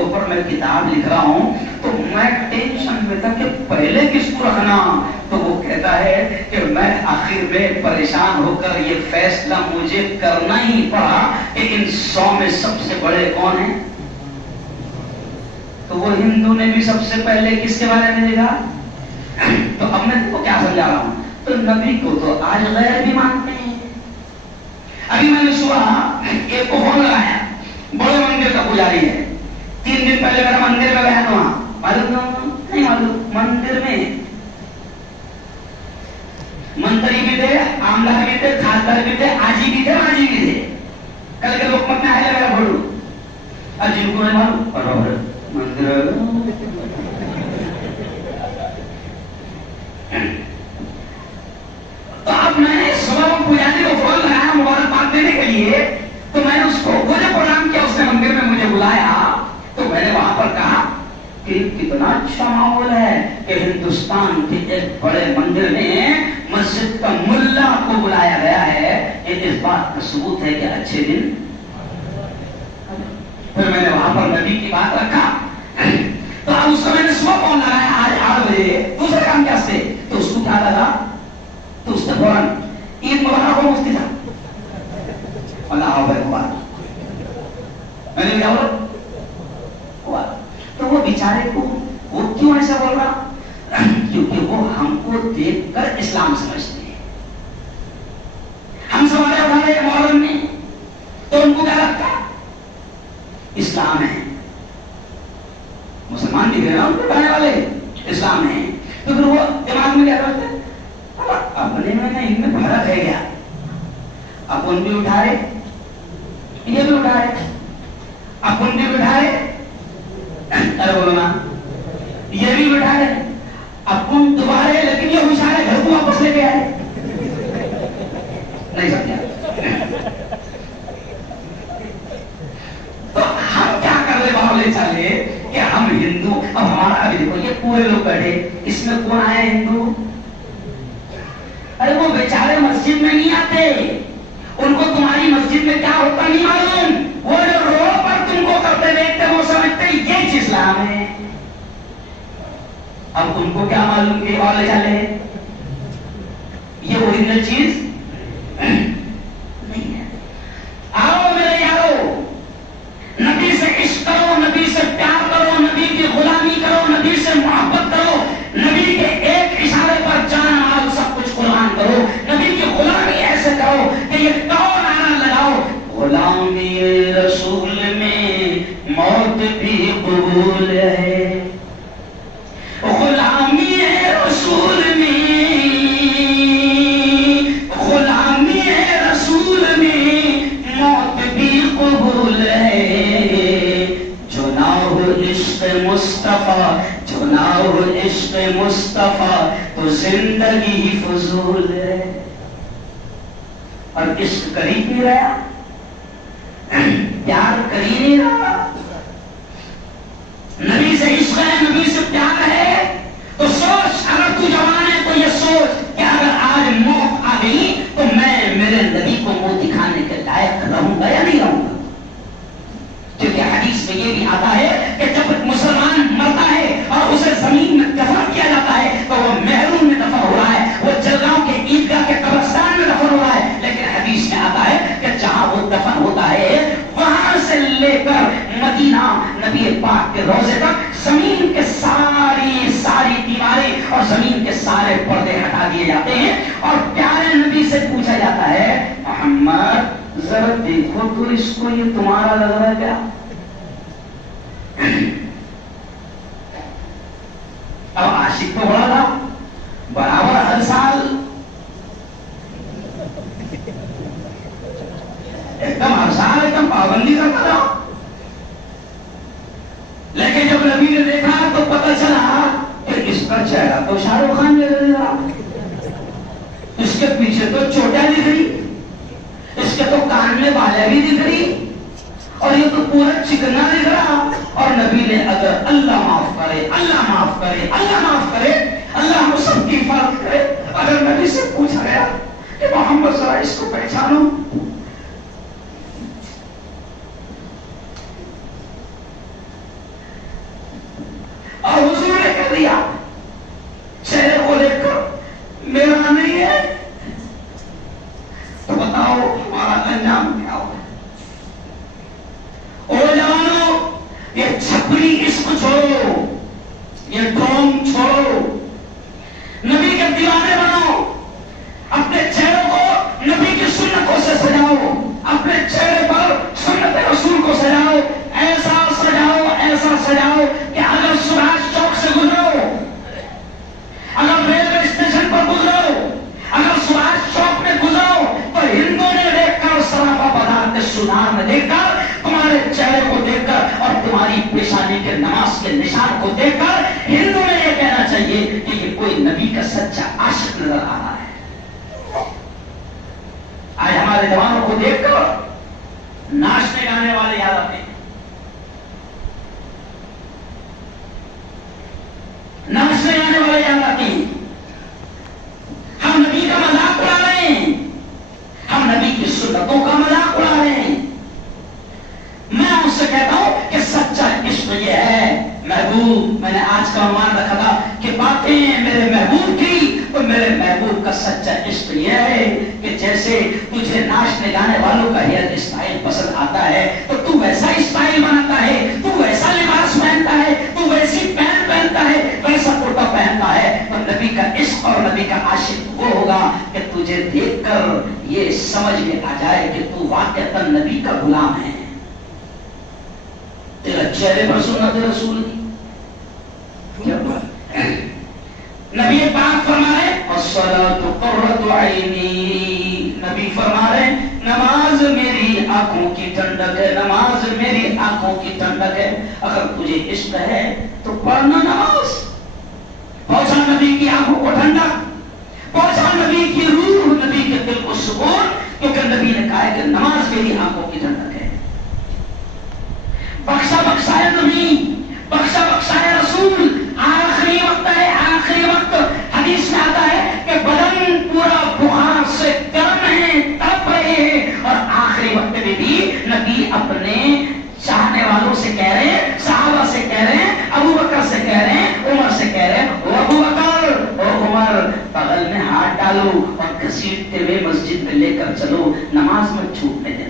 اوپر میں کتاب لکھ رہا ہوں تو میں ٹینشن میں تھا کہ پہلے کس کو رکھنا. تو وہ کہتا ہے کہ میں آخر میں پریشان ہو کر یہ فیصلہ مجھے کرنا ہی پڑا کہ ان 100 میں سب سے بڑے کون ہیں. تو وہ ہندو نے بھی سب سے پہلے کس کے بارے میں لکھا. تو اب میں تو کیا سمجھا رہا ہوں, تو نبی کو تو آج غیر بھی مانتے ہیں. ابھی میں نے صبح ایک کو فون لگایا, بڑے مندر کا پجاری ہے. 3 دن پہلے میرا مندر میں گیا تھا, وہاں معلوم نہیں معلوم, مندر میں منتری بھی تھے, آمدار بھی تھے, خاصدار بھی تھے, آجی بھی تھے, ماجی بھی تھے. کل کے لوگ مت میں آئے میرا بھولو اور جن کو نہیں معلوم اور مندر. تو اب میں نے صبح پجاری کو فون لگایا مبارکباد دینے کے لیے. تو میں نے اس کو وہ جو پروگرام کیا اس نے مندر میں مجھے بلایا. تو میں نے وہاں پر کہا کہ کتنا اچھا ماحول ہے کہ ہندوستان کے ایک بڑے مندر میں مسجد کا ملا کو بلایا گیا ہے. یہ اس بات کا ثبوت ہے کہ اچھے دن. پھر میں نے وہاں پر نبی کی بات رکھا. تو اب اس کو میں نے صبح فون لگایا آج 8 بجے, دوسرے کام کیا سے. تو اس کو کیا لگا, تو اس نے فوراً عید مبارک ہو مفتی تھا اللہ مبارک. میں نے کیا بولا, تو وہ بیچارے کو وہ کیوں ایسا بول رہا, کیونکہ وہ ہم کو دیکھ کر اسلام سمجھتے ہیں. ہم سوالے اٹھا رہے ہیں محرم میں, تو ان کو کیا لگتا ہے اسلام ہے. مسلمان دکھ رہے ہیں ان کو پڑھنے والے اسلام ہے. تو پھر وہ دماغ میں کیا کرتے ہیں, اپنے میں نہیں ان میں فرق ہے کیا. اپن بھی اٹھا رہے, یہ بھی اٹھا رہے, اپن بھی اٹھا رہے, ارے بولو نا, یہ بھی اٹھا رہے, اپن دوبارے, لیکن یہ ہوشیار ہے گھر کو واپس لے کے آئے. نہیں سمجھا. تو ہم کیا کر رہے باولے چالے کہ ہم ہندو. اب ہمارا ابھی دیکھو یہ پورے لوگ بیٹھے, اس میں کون آیا ہندو. ارے وہ بیچارے مسجد میں نہیں آتے, ان کو تمہاری مسجد میں کیا ہوتا نہیں معلوم. وہ جو روڈ پر تم کو کرتے دیکھتے وہ سمجھتے یہ چیز اسلام ہے. اب ان کو کیا معلوم کہ والے چالے یہ اوریجنل چیز نہیں ہے. آؤ میرے یارو, نبی سے عشق کرو, نبی سے پیار کرو, نبی کی غلامی کرو, نبی سے محبت کرو, نبی کے ایک اشارے پر جان مال سب کچھ قربان کرو, نبی کی غلامی ایسے کرو کہ یہ کون نعرہ لگاؤ, غلامی رسول میں موت بھی قبول ہے. غلامی رسول میں, غلامی رسول میں موت بھی قبول ہے. جو نہ ہو عشق مصطفیٰ, جو نہ ہو عشق مصطفیٰ تو زندگی ہی فضول ہے. اور عشق کر ہی نہیں رہا, پیار کر ہی نہیں رہا. نبی سے عشق ہے, نبی سے پیار ہے, تو سوچ اگر تو جوان ہے تو یہ سوچ کہ اگر آج موت آ گئی تو میں میرے نبی کو منہ دکھانے کے لائق رہوں گا یا نہیں رہوں گا. کیونکہ حدیث میں یہ بھی آتا ہے کہ جب مسلمان مرتا ہے اور اسے زمین میں دفن کیا جاتا ہے تو وہ محروم میں دفن ہو رہا ہے, وہ جلگاؤں کے عیدگاہ کے قبرستان میں دفن ہو رہا ہے. لیکن حدیث میں آتا ہے کہ جہاں وہ دفن ہوتا ہے وہاں سے لے کر مدینہ نبی پاک کے روضے تک زمین کے ساری دیواریں اور زمین کے سارے پردے ہٹا دیے جاتے ہیں اور پیارے نبی سے پوچھا جاتا ہے, محمد ذرا دیکھو تو اس کو یہ تمہارا لگ رہا ہے کیا. اب عاشق تو بڑا تھا, برابر ہر سال ایک دم پابندی کرتا تھا. لیکن جب نبی نے دیکھا تو پتہ چلا کہ اس کا چہرہ تو شاہ رخ خان لگ رہا, اس کے پیچھے تو چوٹیاں دکھ رہی, اس کے تو کان میں بالیں بھی دکھ رہی, اور یہ تو پورا چکنا دکھ رہا. اور نبی نے اگر اللہ معاف کرے, اللہ معاف کرے, اللہ معاف کرے, اللہ ہم سب کی حفاظت کرے, اگر نبی سے پوچھا گیا کہ محمد ذرا اس کو پہچانو, کر دیا چہرے کو دیکھ کر میرا نہیں ہے تو بتاؤ ہمارا انجام کیا ہوگا؟ اور جوانوں یہ چھپری عشق چھوڑو، یہ ڈرام چھوڑو، نبی کے دیوانے بنو، اپنے چہروں کو نبی کی سنتوں سے سجاؤ، اپنے چہرے پر سنت رسول کو سجاؤ، ایسا سجاؤ کہ اگر سبھاش چوک سے گزرو، اگر ریلوے اسٹیشن پر گزرو، اگر سبھاش چوک میں گزرو تو ہندو نے دیکھ کر، سراپا بازار کے سنار میں دیکھ کر، تمہارے چہرے کو دیکھ کر اور تمہاری پیشانی کے نماز کے نشان کو دیکھ کر ہندو نے یہ کہنا چاہیے کہ یہ کوئی نبی کا سچا عاشق نظر آ رہا ہے۔ آج ہمارے جوانوں کو دیکھ کر ناچنے گانے والے یاد آتے ہیں، ناچنے گانے والے یاد آتے ہیں، ہم نبی کا مذاق اڑا رہے ہیں، ہم نبی کی سنتوں کا مذاق اڑا رہے ہیں۔ میں ان سے کہتا ہوں کہ سچا عشق یہ ہے محبوب، میں نے آج کا عنوان رکھا تھا کہ باتیں میرے محبوب کی، تو میرے محبوب کا سچا عشق یہ ہے کہ جیسے تجھے ناچنے گانے والوں کا ہیئر اسٹائل پسند آتا ہے تو تو ویسا اسٹائل بناتا ہے، تو ویسا لباس پہنتا ہے، تو ویسی پینٹ پہنتا ہے، ویسا کرتا پہنتا ہے، تو نبی کا عشق اور نبی کا عاشق وہ ہوگا کہ تجھے دیکھ کر یہ سمجھ میں آ جائے کہ تو واقعتاً نبی کا غلام ہے، تیرا چہرے پر سنت رسول کی کیا بات ہے۔ نبی پاک فرما رہے الصلاۃ قرۃ عینی، نبی فرما رہے نماز میری آنکھوں کی ٹھنڈک ہے، نماز میری آنکھوں کی ٹھنڈک ہے۔ اگر تجھے عشق ہے تو پڑھنا نماز، پہنچا نبی کی آنکھوں کو ٹھنڈک، پہنچا نبی کی روح، نبی کے دل کو سکون، کیونکہ نبی نے کہا ہے کہ نماز میری آنکھوں کی ٹھنڈک ہے۔ بخشا بخشائے نبی، بخشا بخشائے رسول، آخری وقت ہے، آخری وقت حدیث میں آتا ہے کہ بدن پورا بخار سے گرم ہے، تڑپ رہے ہیں، اور آخری وقت میں بھی نبی اپنے چاہنے والوں سے کہہ رہے ہیں، صحابہ سے کہہ رہے ہیں، ابو بکر سے کہہ رہے ہیں، عمر سے کہہ رہے ہیں، ابو بکر اور عمر بغل میں ہاتھ ڈالو اور گھسیٹتے ہوئے مسجد میں لے کر چلو، نماز میں چھوٹنے دینا۔